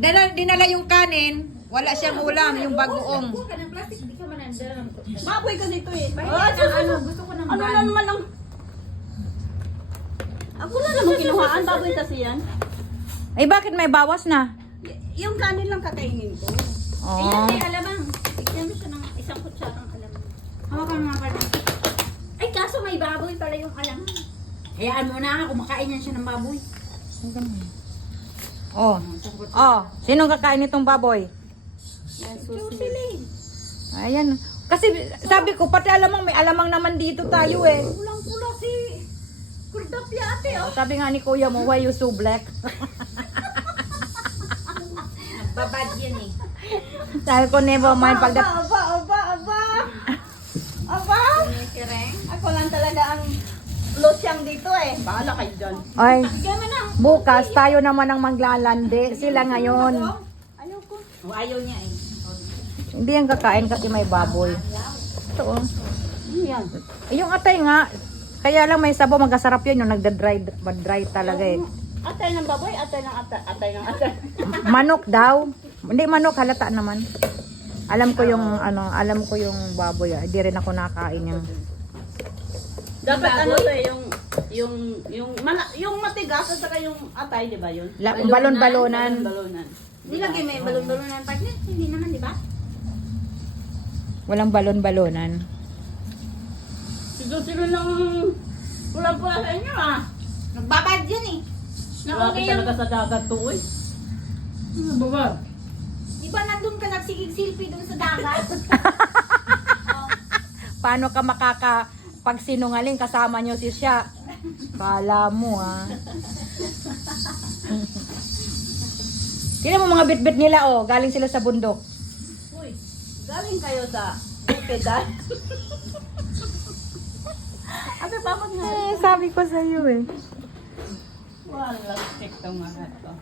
dinala yung kanin, wala siyang ulam, yung bagoong. Huwag ka ng plastic, di ka manandala. Baboy ka dito eh. Gusto ko ng Ano ban. na naman ang... Ako na naman kinuhaan. Baboy kasi yan. Ay, bakit may bawas na? Yung kanin lang kakainin ko. Ayan, Oh. may alamang. Bigyan mo siya ng isang kutsarang alamang. Hawakan mo nga pala. Ay, kaso may baboy pala yung alamang. Hayaan mo na, kumakain yan siya ng baboy. Oh. Oh, sinong kakain itong baboy? Jocelyn. Ayan. Kasi sabi ko, pati alamang, may alamang naman dito tayo eh. Pulang-pula si Kurdapya ate, oh. Sabi nga ni kuya mo, why you so black? Babad yan eh. Sabi ko, never mind. Pagdat Aba! Sinisireng. Ako lang talaga ang losyang dito eh. Bahala kayo dyan. Ay, Bigyan mo na. bukas tayo naman ang maglalandi. Sila ngayon. Ayoko. Oh, ayaw niya eh. Hindi yan kakain kasi may baboy. Ito oh. Yan. Yung atay nga, kaya lang may sabaw, magkasarap yun yung nagda-dry talaga eh. Atay ng baboy, atay ng atay, atay ng atay. Manok daw. Hindi manok, halata naman. Alam ko yung alam ko yung baboy. Hindi rin ako nakain yung. Dapat ano to eh, yung matigas at saka yung atay, di ba yun? Balon-balonan. Balonan. Nilagay mo yung balon-balonan partner. Hindi naman, di ba? Walang balon-balonan. Silo ng pula-pula sa inyo ah. Nagbabad yan eh. Grabe talaga sa dagat to eh. Babad. Di ba nandun ka nagsigig-silpi dun sa dagat? Paano ka pagsinungaling kasama nyo si siya? Kala mo ah. Tingnan mo mga bitbit nila oh, galing sila sa bundok. Uy, galing kayo sa bukidal. Ate, papat nga. Sabi ko sa iyo eh. Walang stick tong mga to.